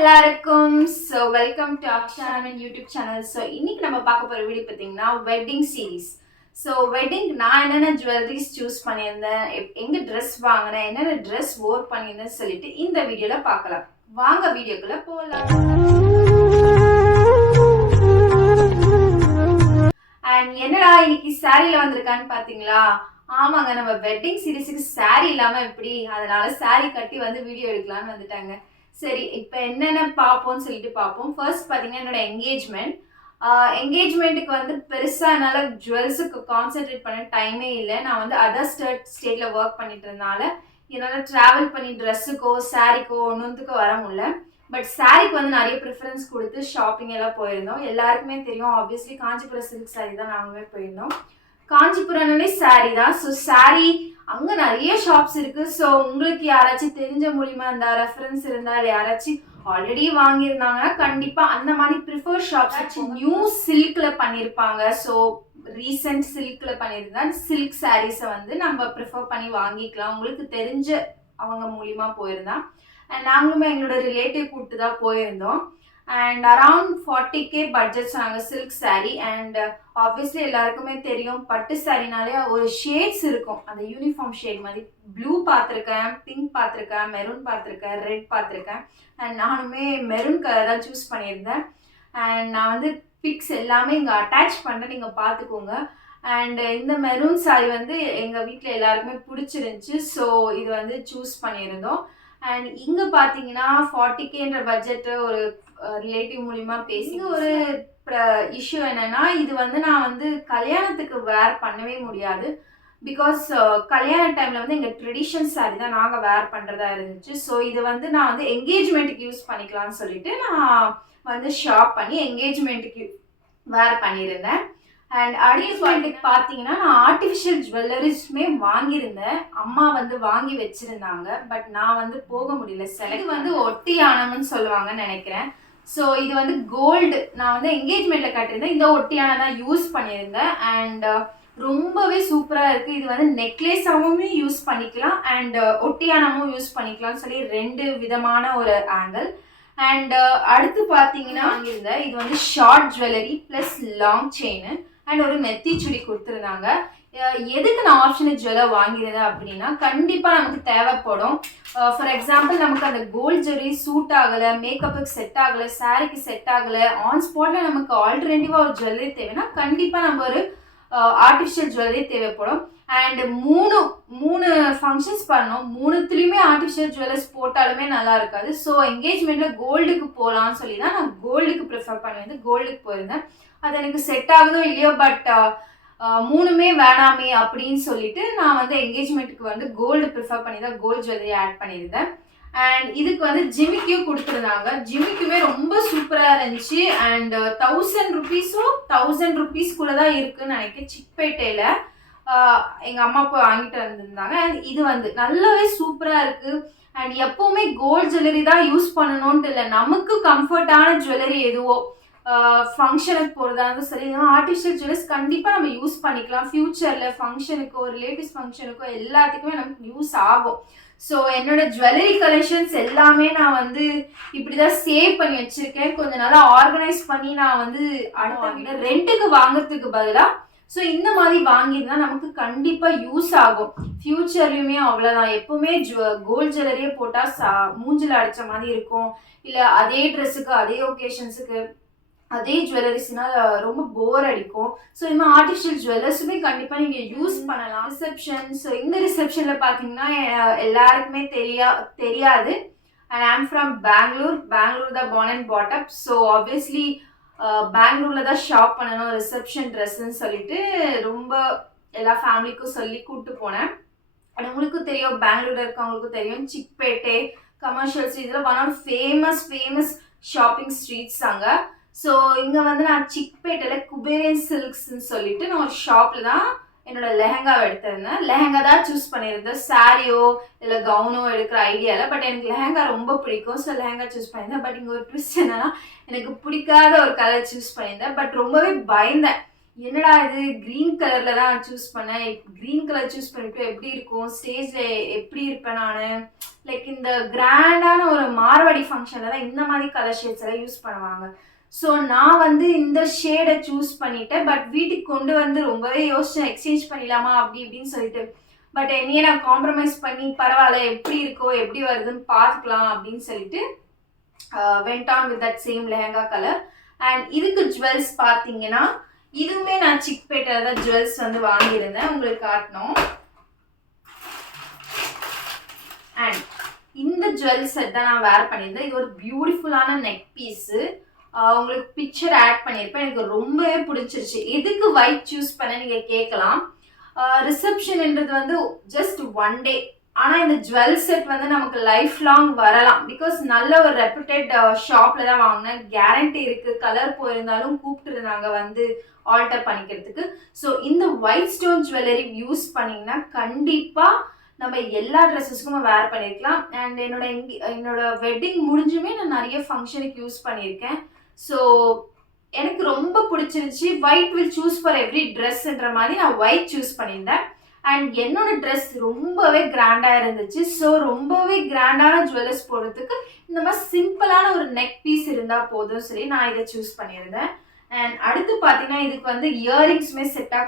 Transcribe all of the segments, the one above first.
எல்லாருக்கும் welcome to அக்ஷாரன் YouTube channel. இன்னைக்கு நம்ம பார்க்க போகிற வீடியோ பார்த்தீங்கன்னா வெட்டிங் சீரீஸ். வெட்டிங் நான் என்னென்ன ஜுவல்லரிஸ் சூஸ் பண்ணியிருந்தேன், எங்கே ட்ரெஸ் வாங்கினேன், என்னென்ன ட்ரெஸ் வேர் பண்ணியிருந்தேன்னு சொல்லிட்டு இந்த வீடியோவில் பார்க்கலாம். வாங்க வீடியோக்குள்ளே போகலாம். அண்ட் என்னடா இன்னைக்கு சாரியில் வந்திருக்கான்னு பார்த்தீங்களா? ஆமாங்க, நம்ம வெட்டிங் சீரீஸுக்கு சாரி இல்லாமல் எப்படி, அதனால சாரி கட்டி வந்து வீடியோ எடுக்கலான்னு வந்துட்டாங்க. சரி, இப்போ என்னென்ன பார்ப்போம்னு சொல்லிட்டு பார்ப்போம். ஃபர்ஸ்ட் பார்த்தீங்கன்னா என்னோட என்கேஜ்மெண்ட்டுக்கு வந்து பெருசாக என்னால் ஜுவல்ஸுக்கு கான்சென்ட்ரேட் பண்ண டைமே இல்லை. நான் வந்து அதர் ஸ்டேட்டில் ஒர்க் பண்ணிட்டு இருந்தனால என்னால் ட்ராவல் பண்ணி ட்ரெஸ்ஸுக்கோ சாரிக்கோ ஒன்றுத்துக்கோ வர முடியல. பட் சாரிக்கு வந்து நிறைய ப்ரிஃபரன்ஸ் கொடுத்து ஷாப்பிங் எல்லாம் போயிருந்தோம். எல்லாருக்குமே தெரியும், ஆப்வியஸ்லி காஞ்சிபுரம் சில்க் சாரி தான் நாங்களுமே போயிருந்தோம். காஞ்சிபுரம்னாலே சாரி தான். சாரி அங்கே நிறைய ஷாப்ஸ் இருக்கு. உங்களுக்கு யாராச்சும் தெரிஞ்ச மூலியமா இருந்தா, ரெஃபரன்ஸ் இருந்தா, இல்லை யாராச்சும் ஆல்ரெடி வாங்கியிருந்தாங்கன்னா கண்டிப்பா அந்த மாதிரி ப்ரிஃபர் ஷாப்ஸ் நியூ சில்க்ல பண்ணியிருப்பாங்க. ரீசெண்ட் சில்க்ல பண்ணியிருந்தா சில்க் சாரீஸை வந்து நம்ம ப்ரிஃபர் பண்ணி வாங்கிக்கலாம். உங்களுக்கு தெரிஞ்ச அவங்க மூலியமா போயிருந்தா. அண்ட் நாங்களுமே எங்களோட ரிலேட்டிவ் கூப்பிட்டு தான் போயிருந்தோம். அண்ட் அரவுண்ட் 40K பட்ஜெட் சொன்னாங்க சில்க் சாரீ. அண்ட் ஆப்வியஸ்லி எல்லாருக்குமே தெரியும், பட்டு சாரினாலே ஒரு ஷேட்ஸ் இருக்கும், அந்த யூனிஃபார்ம் ஷேட் மாதிரி. ப்ளூ பார்த்துருக்கேன், பிங்க் பார்த்துருக்கேன், மெரூன் பார்த்துருக்கேன், ரெட் பார்த்துருக்கேன். அண்ட் நானுமே மெரூன் கலர் தான் சூஸ் பண்ணியிருந்தேன். அண்ட் நான் வந்து பிக்ஸ் எல்லாமே இங்கே அட்டாச் பண்ணுறேன், நீங்கள் பார்த்துக்கோங்க. அண்ட் இந்த மெரூன் சாரி வந்து எங்கள் வீட்டில் எல்லாருக்குமே பிடிச்சிருந்துச்சி. இது வந்து சூஸ் பண்ணியிருந்தோம். அண்ட் இங்கே பார்த்தீங்கன்னா 40Kன்ற பட்ஜெட்டு ஒரு ரிலேட்டிவ் மூலிமா பேசி ஒரு இஷ்யூ என்னன்னா, இது வந்து நான் வந்து கல்யாணத்துக்கு வேர் பண்ணவே முடியாது. பிகாஸ் கல்யாண டைமில் வந்து எங்கள் ட்ரெடிஷன் சாரி தான் நாங்கள் வேர் பண்ணுறதா இருந்துச்சு. இது வந்து நான் வந்து என்கேஜ்மெண்ட்டுக்கு யூஸ் பண்ணிக்கலாம்னு சொல்லிட்டு நான் வந்து ஷாப் பண்ணி என்கேஜ்மெண்ட்டுக்கு வேர் பண்ணியிருந்தேன். அண்ட் அடிஷ்மெண்ட்டுக்கு பார்த்தீங்கன்னா நான் ஆர்டிஃபிஷியல் ஜுவல்லரிஸுமே வாங்கியிருந்தேன். அம்மா வந்து வாங்கி வச்சுருந்தாங்க. பட் நான் வந்து போக முடியல. இது வந்து ஒட்டியானம்னு சொல்லுவாங்கன்னு நினைக்கிறேன். இது வந்து கோல்டு. நான் வந்து என்கேஜ்மெண்ட்டில் கட்டியிருந்தேன். இந்த ஒட்டியான தான் யூஸ் பண்ணியிருந்தேன். அண்ட் ரொம்பவே சூப்பராக இருக்குது. இது வந்து நெக்லேஸாகவும் யூஸ் பண்ணிக்கலாம் அண்ட் ஒட்டியானமும் யூஸ் பண்ணிக்கலாம்னு சொல்லி 2 விதமான ஒரு ஆங்கிள். அண்ட் அடுத்து பார்த்தீங்கன்னா வாங்கியிருந்தேன். இது வந்து short jewellery plus long chain and ஒரு நெத்தி சுடி கொடுத்துருந்தாங்க. எதுக்கு நான் ஆப்ஷனல் ஜுவல்லர் வாங்கியிருந்தேன் அப்படின்னா, கண்டிப்பாக நமக்கு தேவைப்படும். ஃபார் எக்ஸாம்பிள், நமக்கு அந்த கோல்ட் ஜுவல்லரி சூட் ஆகலை, மேக்கப்புக்கு செட் ஆகலை, சாரிக்கு செட் ஆகலை, ஆன் ஸ்பாட்டில் நமக்கு ஆல்டர்னேட்டிவாக ஒரு ஜுவல்லரி தேவைன்னா கண்டிப்பாக நம்ம ஒரு ஆர்டிஃபிஷியல் ஜுவல்லரி தேவைப்படும். அண்ட் மூணு ஃபங்க்ஷன்ஸ் பண்ணோம். 3த்துலேயுமே ஆர்டிஃபிஷியல் ஜுவல்லர்ஸ் போட்டாலுமே நல்லா இருக்காது. என்கேஜ்மெண்ட்டில் கோல்டுக்கு போகலான்னு சொல்லி தான் நான் கோல்டுக்கு ப்ரிஃபர் பண்ணுவேன். கோல்டுக்கு போயிருந்தேன். அது எனக்கு செட் ஆகுதோ இல்லையோ, பட் 3மே வேணாமே அப்படின்னு சொல்லிட்டு நான் வந்து என்கேஜ்மெண்ட்டுக்கு வந்து கோல்டு ப்ரிஃபர் பண்ணி தான் கோல்டு ஜுவல்லரி ஆட் பண்ணியிருந்தேன். அண்ட் இதுக்கு வந்து ஜிமிக்கியும் கொடுத்துருந்தாங்க. ஜிமிக்குமே ரொம்ப சூப்பராக இருந்துச்சு. அண்ட் 1000 ருபீஸோ 1000 ருபீஸ்க்குள்ளே தான் இருக்குன்னு நினைக்கிறேன். சிக்பேட்டையில் எங்கள் அம்மா அப்பா வாங்கிட்டு வந்திருந்தாங்க. அண்ட் இது வந்து நல்லாவே சூப்பராக இருக்குது. அண்ட் எப்போவுமே கோல்டு ஜுவல்லரி தான் யூஸ் பண்ணணும்ன்ட்டு இல்லை, நமக்கு கம்ஃபர்டான ஜுவல்லரி எதுவோ ஃபங்க்ஷனுக்கு போகிறதா இருந்தாலும் சரி, ஆர்டிஃபிஷியல் ஜுவல்லர்ஸ் கண்டிப்பாக நம்ம யூஸ் பண்ணிக்கலாம். ஃப்யூச்சரில் ஃபங்க்ஷனுக்கோ ரிலேட்டிவ்ஸ் ஃபங்க்ஷனுக்கோ எல்லாத்துக்குமே நமக்கு யூஸ் ஆகும். என்னோட ஜுவல்லரி கலெக்ஷன்ஸ் எல்லாமே நான் வந்து இப்படி தான் சேவ் பண்ணி வச்சுருக்கேன். கொஞ்சம் நல்லா ஆர்கனைஸ் பண்ணி நான் வந்து அடுத்த ரெண்ட்டுக்கு வாங்குறதுக்கு பதிலாக இந்த மாதிரி வாங்கியிருந்தா நமக்கு கண்டிப்பாக யூஸ் ஆகும். ஃப்யூச்சர்லையுமே அவ்வளோதான். எப்போவுமே கோல்டு ஜுவல்லரியே போட்டால் மூஞ்சில் அடித்த மாதிரி இருக்கும். இல்லை அதே ட்ரெஸ்ஸுக்கு அதே ஒகேஷன்ஸுக்கு அதே ஜுவல்லரிஸ்னால் ரொம்ப போர் அடிக்கும். இந்த மாதிரி ஆர்டிஃபிஷியல் ஜுவல்லர்ஸுமே கண்டிப்பாக நீங்கள் யூஸ் பண்ணலாம். ரிசப்ஷன். இந்த ரிசப்ஷனில் பார்த்தீங்கன்னா எல்லாருக்குமே தெரியாது. அண்ட் ஐம் ஃப்ரம் பெங்களூர் தான் born and brought up. Obviously பெங்களூரில் தான் ஷாப் பண்ணணும் ரிசப்ஷன் ட்ரெஸ்ஸுன்னு சொல்லிட்டு ரொம்ப எல்லா ஃபேமிலிக்கும் சொல்லி கூப்பிட்டு போனேன். அண்ட் உங்களுக்கும் தெரியும், பெங்களூரில் இருக்கவங்களுக்கும் தெரியும், சிக்பேட்டை கமர்ஷியல் ஸ்ட்ரீட் இதில் one of famous shopping streets அங்கே. இங்கே வந்து நான் சிக்பேட்டையில் குபேரன் சில்க்ஸ்ன்னு சொல்லிட்டு நான் ஒரு ஷாப்பில் தான் என்னோட லெஹங்காவை எடுத்திருந்தேன். லெஹங்கா தான் சூஸ் பண்ணியிருந்தேன். சாரியோ இல்லை கவுனோ எடுக்கிற ஐடியாவில். பட் எனக்கு லெஹங்கா ரொம்ப பிடிக்கும். லெஹங்கா சூஸ் பண்ணியிருந்தேன். பட் இங்கே ஒரு ட்விஸ்ட் என்னன்னா, எனக்கு பிடிக்காத ஒரு கலர் சூஸ் பண்ணியிருந்தேன். பட் ரொம்பவே பயந்தேன், என்னடா இது கிரீன் கலர்ல தான் சூஸ் பண்ணேன், கிரீன் கலர் சூஸ் பண்ணிட்டு எப்படி இருக்கும், ஸ்டேஜ்ல எப்படி இருப்பேன் நான், லைக் இந்த கிராண்டான ஒரு மார்வாடி ஃபங்க்ஷன்ல தான் இந்த மாதிரி கலர் ஷேட்ஸ் எல்லாம் யூஸ் பண்ணுவாங்க. ஸோ நான் வந்து இந்த ஷேடை சூஸ் பண்ணிட்டேன். பட் வீட்டுக்கு கொண்டு வந்து ரொம்பவே யோசிச்சேன், எக்ஸ்சேஞ்ச் பண்ணிடலாமா அப்படி இப்படின்னு சொல்லிட்டு. பட் என்னையே நான் காம்ப்ரமைஸ் பண்ணி பரவாயில்ல எப்படி இருக்கோ எப்படி வருதுன்னு பார்க்கலாம் அப்படின்னு சொல்லிட்டு went on with that same lehenga colour. And இதுக்கு ஜுவல்ஸ் பார்த்தீங்கன்னா இதுவுமே நான் சிக்பேட்டில் தான் ஜுவல்ஸ் வந்து வாங்கியிருந்தேன், உங்களுக்கு காட்டணும். அண்ட் இந்த ஜுவல் செட் தான் நான் வேர் பண்ணியிருந்தேன். இது ஒரு பியூட்டிஃபுல்லான நெக் பீஸு, உங்களுக்கு பிக்சர் ஆட் பண்ணியிருப்பேன். எனக்கு ரொம்பவே பிடிச்சிருச்சு. எதுக்கு ஒயிட் சூஸ் பண்ண நீங்கள் கேட்கலாம். ரிசப்ஷன்ன்றது வந்து ஜஸ்ட் ஒன் டே, ஆனால் இந்த ஜுவல் செட் வந்து நமக்கு லைஃப் லாங் வரலாம். பிகாஸ் நல்ல ஒரு ரெப்யூட்டட் ஷாப்பில் தான் வாங்கினேன், கேரண்டி இருக்குது. கலர் போயிருந்தாலும் கூப்பிட்டு இருந்தாங்க வந்து ஆல்டர் பண்ணிக்கிறதுக்கு. ஸோ இந்த ஒயிட் ஸ்டோன் ஜுவல்லரி யூஸ் பண்ணிங்கன்னா கண்டிப்பாக நம்ம எல்லா ட்ரெஸ்ஸஸ்க்கும் வேர் பண்ணியிருக்கலாம். அண்ட் என்னோட வெட்டிங் முடிஞ்சுமே நான் நிறைய ஃபங்க்ஷனுக்கு யூஸ் பண்ணியிருக்கேன். ஸோ எனக்கு ரொம்ப பிடிச்சிருந்துச்சு. White will choose for every ட்ரெஸ்ன்ற மாதிரி நான் ஒயிட் சூஸ் பண்ணியிருந்தேன். அண்ட் என்னோட ட்ரெஸ் ரொம்பவே கிராண்டாக இருந்துச்சு. ஸோ ரொம்பவே கிராண்டான ஜுவல்லர்ஸ் போடுறதுக்கு இந்த மாதிரி சிம்பிளான ஒரு நெக் பீஸ் இருந்தால் போதும் சரி நான் இதை சூஸ் பண்ணியிருந்தேன். அண்ட் அடுத்து பார்த்தீங்கன்னா இதுக்கு வந்து இயரிங்ஸுமே செட்டாக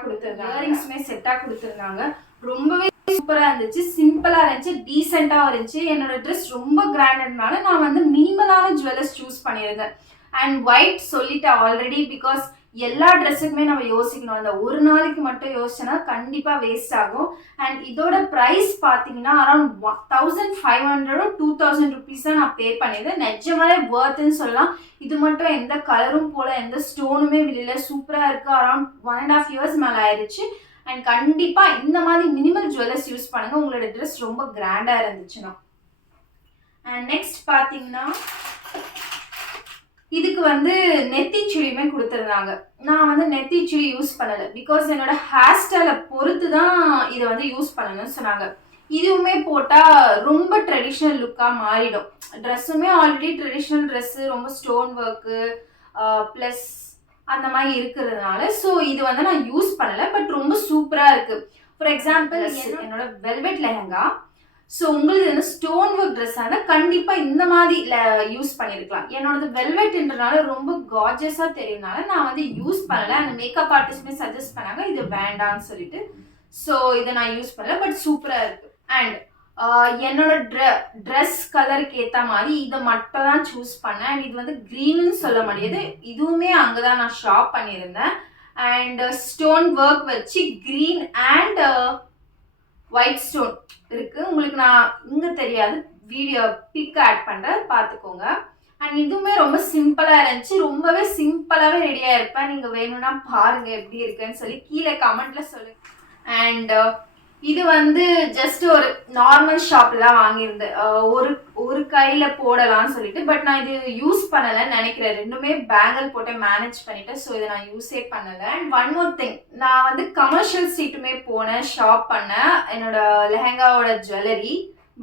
கொடுத்துருந்தாங்க. ரொம்பவே சூப்பராக இருந்துச்சு, சிம்பிளாக இருந்துச்சு, டீசெண்டாக இருந்துச்சு. என்னோட ட்ரெஸ் ரொம்ப கிராண்டட்னால நான் வந்து மினிமலான ஜுவல்லர்ஸ் சூஸ் பண்ணியிருந்தேன். அண்ட் ஒயிட் சொல்லிட்டேன் ஆல்ரெடி, பிகாஸ் எல்லா ட்ரெஸ்ஸுக்குமே நம்ம யோசிக்கணும். அந்த ஒரு நாளைக்கு மட்டும் யோசிச்சோன்னா கண்டிப்பாக வேஸ்ட் ஆகும். அண்ட் இதோட ப்ரைஸ் பார்த்தீங்கன்னா அரௌண்ட் 1500 or 2000 rupees தான் நான் பே பண்ணியிருந்தேன். நிஜமாலே வர்த்துன்னு சொல்லலாம். இது மட்டும் எந்த கலரும் போல எந்த ஸ்டோனுமே விழல, சூப்பராக இருக்குது. அரௌண்ட் 1.5 years மேலே ஆயிடுச்சு. அண்ட் கண்டிப்பாக இந்த மாதிரி மினிமல் ஜுவல்லர்ஸ் யூஸ் பண்ணுங்கள், உங்களோட ட்ரெஸ் ரொம்ப கிராண்டாக இருந்துச்சுன்னா. அண்ட் நெக்ஸ்ட் பார்த்தீங்கன்னா இதுக்கு வந்து நெத்திச்சுழியுமே கொடுத்துருந்தாங்க. நான் வந்து நெத்திச்சுழி யூஸ் பண்ணலை, பிகாஸ் என்னோட ஹேர் ஸ்டைலை பொறுத்து தான் இதை வந்து யூஸ் பண்ணணும்னு சொன்னாங்க. இதுவுமே போட்டால் ரொம்ப ட்ரெடிஷ்னல் லுக்காக மாறிடும். ட்ரெஸ்ஸுமே ஆல்ரெடி ட்ரெடிஷ்னல் ட்ரெஸ்ஸு, ரொம்ப ஸ்டோன் ஒர்க்கு ப்ளஸ் அந்த மாதிரி இருக்கிறதுனால ஸோ இது வந்து நான் யூஸ் பண்ணலை. பட் ரொம்ப சூப்பராக இருக்குது. ஃபார் எக்ஸாம்பிள் என்னோட வெல்வெட் லெஹங்கா, ஸோ உங்களுக்கு வந்து ஸ்டோன் ஒர்க் ட்ரெஸ்ஸாக இருந்தால் கண்டிப்பாக இந்த மாதிரி யூஸ் பண்ணியிருக்கலாம். என்னோடது வெல்வெட்ன்றனால ரொம்ப கார்ஜியஸாக தெரியுதுனால நான் வந்து யூஸ் பண்ணலை. அந்த மேக்கப் ஆர்டிஸ்ட்டுமே சஜஸ்ட் பண்ணாங்க இது வேண்டான்னு சொல்லிட்டு. ஸோ இதை நான் யூஸ் பண்ணல, பட் சூப்பராக இருக்குது. அண்ட் என்னோட ட்ரெஸ் கலருக்கு ஏற்ற மாதிரி இதை மட்டும் தான் சூஸ் பண்ணேன். அண்ட் இது வந்து க்ரீனுன்னு சொல்ல முடியாது, இதுவுமே அங்கே தான் நான் ஷாப் பண்ணியிருந்தேன். அண்ட் ஸ்டோன் ஒர்க் வச்சு க்ரீன் அண்ட் ஒயிட் ஸ்டோன் இருக்குது. உங்களுக்கு நான் இங்கே தெரியாது, வீடியோ பிக் ஆட் பண்ணுறேன் பார்த்துக்கோங்க. அண்ட் இதுவுமே ரொம்ப சிம்பிளாக இருந்துச்சு. ரொம்பவே சிம்பிளாகவே ரெடியாக இருப்பேன். நீங்கள் வேணும்னா பாருங்கள் எப்படி இருக்குன்னு சொல்லி கீழே கமெண்ட்டில் சொல்லுங்கள். அண்ட் இது வந்து ஜஸ்ட் ஒரு நார்மல் ஷாப்பில் தான் வாங்கியிருந்தேன், ஒரு கையில் போடலாம்னு சொல்லிட்டு. பட் நான் இது யூஸ் பண்ணலைன்னு நினைக்கிறேன். ரெண்டுமே பேங்கிள் போட்டு மேனேஜ் பண்ணிட்டேன். ஸோ இதை நான் யூஸே பண்ணலை. அண்ட் ஒன் மோர் திங், நான் வந்து கமர்ஷியல் ஸ்ட்ரீட்டுமே போனேன், ஷாப் பண்ணேன் என்னோட லெஹங்காவோட ஜுவல்லரி.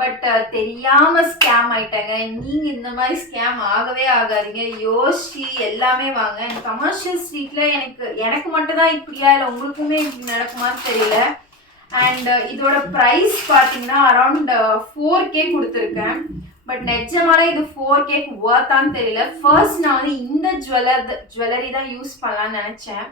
பட் தெரியாமல் ஸ்கேம் ஆயிட்டாங்க. நீங்கள் இந்த மாதிரி ஸ்கேம் ஆகவே ஆகாதீங்க, யோசிச்சு எல்லாமே வாங்க. இந்த கமர்ஷியல் ஸ்ட்ரீட்டில் எனக்கு மட்டும் தான் இப்படியா இல்லை உங்களுக்குமே இப்படி நடக்குமான்னு தெரியல. அண்ட் இதோட ப்ரைஸ் பார்த்தீங்கன்னா அரௌண்ட் 4K கொடுத்துருக்கேன். பட் நிஜமாலே இது 4K ஒர்த்தான்னு தெரியல. ஃபர்ஸ்ட் நான் வந்து இந்த ஜுவல்லரி தான் யூஸ் பண்ணலான்னு நினச்சேன்.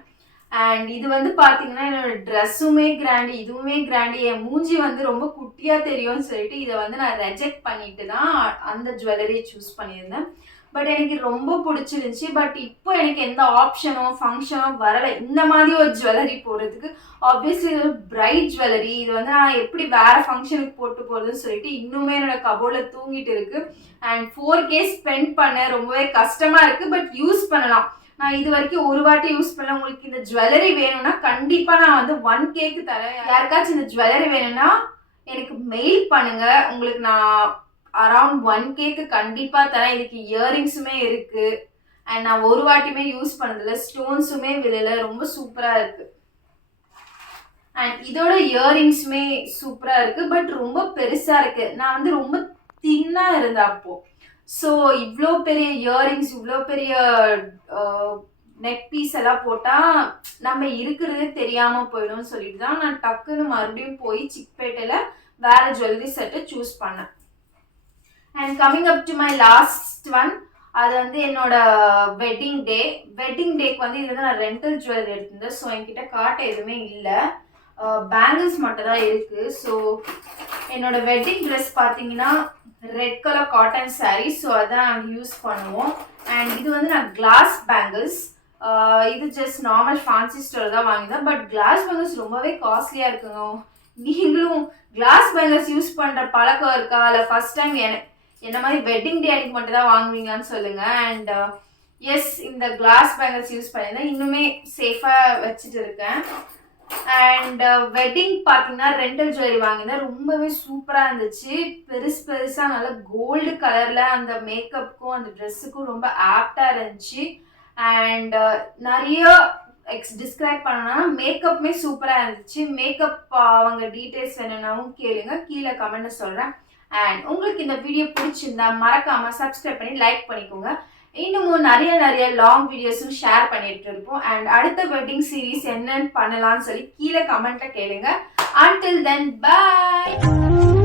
அண்ட் இது வந்து பார்த்தீங்கன்னா என்னோட ட்ரெஸ்ஸுமே கிராண்டு, இதுவுமே கிராண்டு. என் மூஞ்சி வந்து ரொம்ப குட்டியாக தெரியும்னு சொல்லிட்டு இதை வந்து நான் ரெஜெக்ட் பண்ணிட்டு தான் அந்த ஜுவல்லரியை சூஸ் பண்ணியிருந்தேன். பட் எனக்கு ரொம்ப பிடிச்சிருந்துச்சி. பட் இப்போ எனக்கு எந்த ஆப்ஷனோ ஃபங்க்ஷனோ வரலை இந்த மாதிரி ஒரு ஜுவல்லரி போடுறதுக்கு. ஆப்வியஸ்லி இது ஒரு பிரைட் ஜுவல்லரி, இது வந்து நான் எப்படி வேறு ஃபங்க்ஷனுக்கு போட்டு போகிறதுன்னு சொல்லிட்டு இன்னுமே என்னோடய கபோர்டில் தூங்கிட்டு இருக்குது. அண்ட் 4K ஸ்பெண்ட் பண்ண ரொம்பவே கஷ்டமாக இருக்குது. பட் யூஸ் பண்ணலாம். நான் இது வரைக்கும் ஒரு வாட்டி யூஸ் பண்ணல. உங்களுக்கு இந்த ஜுவல்லரி வேணும்னா கண்டிப்பாக நான் வந்து 1Kக்கு தரேன். யாருக்காச்சும் இந்த ஜுவல்லரி வேணும்னா எனக்கு மெயில் பண்ணுங்கள், உங்களுக்கு நான் அரௌண்ட் 1Kக்கு கண்டிப்பாக தரேன். இதுக்கு இயரிங்ஸுமே இருக்குது. அண்ட் நான் ஒரு வாட்டியுமே யூஸ் பண்ணதில்லை, ஸ்டோன்ஸுமே விழல, ரொம்ப சூப்பராக இருக்குது. அண்ட் இதோட இயரிங்ஸுமே சூப்பராக இருக்குது. பட் ரொம்ப பெருசாக இருக்குது. நான் வந்து ரொம்ப தின்னாக இருந்தேன் அப்போது. ஸோ இவ்வளோ பெரிய இயரிங்ஸ், இவ்வளோ பெரிய நெக் பீஸ் எல்லாம் போட்டால் நம்ம இருக்கிறதே தெரியாமல் போயிடும்னு சொல்லிட்டு தான் நான் டக்குன்னு மறுபடியும் போய் சிக்பேட்டையில் வேறு ஜுவல்லரி செட்டை சூஸ் பண்ணேன். And coming up to my last one, அது வந்து என்னோட வெட்டிங் டேக்கு வந்து இது வந்து நான் ரெண்டல் ஜுவல்லரி எடுத்திருந்தேன். ஸோ என்கிட்ட காட்ட எதுவுமே இல்லை, பேங்கிள்ஸ் மட்டும் தான் இருக்குது. ஸோ என்னோட வெட்டிங் ட்ரெஸ் பார்த்தீங்கன்னா red colour cotton sari, so அதான் நாங்கள் யூஸ் பண்ணுவோம். அண்ட் இது வந்து நான் கிளாஸ் பேங்கிள்ஸ், இது ஜஸ்ட் நார்மல் ஃபேன்சி ஸ்டோர் தான் வாங்கினேன். பட் கிளாஸ் பேங்கிள்ஸ் ரொம்பவே காஸ்ட்லியாக இருக்குங்க. நீங்களும் கிளாஸ் பேங்கிள்ஸ் யூஸ் பண்ணுற பழக்கம் இருக்கா, இல்லை ஃபர்ஸ்ட் டைம் என்ன மாதிரி வெட்டிங் டே அன்னைக்கு மட்டும் தான் வாங்குவீங்களான்னு சொல்லுங்கள். அண்ட் எஸ், இந்த கிளாஸ் பேங்கிள்ஸ் யூஸ் பண்ணியிருந்தேன், இன்னுமே சேஃபாக வச்சுட்டு இருக்கேன். அண்ட் வெட்டிங் பார்த்தீங்கன்னா ரெண்டல் ஜுவல்லரி வாங்கினேன், ரொம்பவே சூப்பராக இருந்துச்சு. பெருசாக நல்லா கோல்டு கலரில் அந்த மேக்கப்புக்கும் அந்த ட்ரெஸ்ஸுக்கும் ரொம்ப ஆப்டாக இருந்துச்சு. அண்ட் நிறைய டிஸ்கிரைப் பண்ணனா மேக்கப்புமே சூப்பராக இருந்துச்சு. மேக்கப் அவங்க டீட்டெயில்ஸ் வேணும்னாவும் கேளுங்க, கீழே கமெண்ட்ல சொல்கிறேன். அண்ட் உங்களுக்கு இந்த வீடியோ பிடிச்சிருந்தா மறக்காமல் சப்ஸ்கிரைப் பண்ணி லைக் பண்ணிக்கோங்க. இன்னமும் நிறைய லாங் வீடியோஸும் ஷேர் பண்ணிட்டு இருப்போம். அண்ட் அடுத்த வெட்டிங் சீரீஸ் என்னன்னு பண்ணலாம்னு சொல்லி கீழே கமெண்ட்ல கேளுங்க. Until then, bye.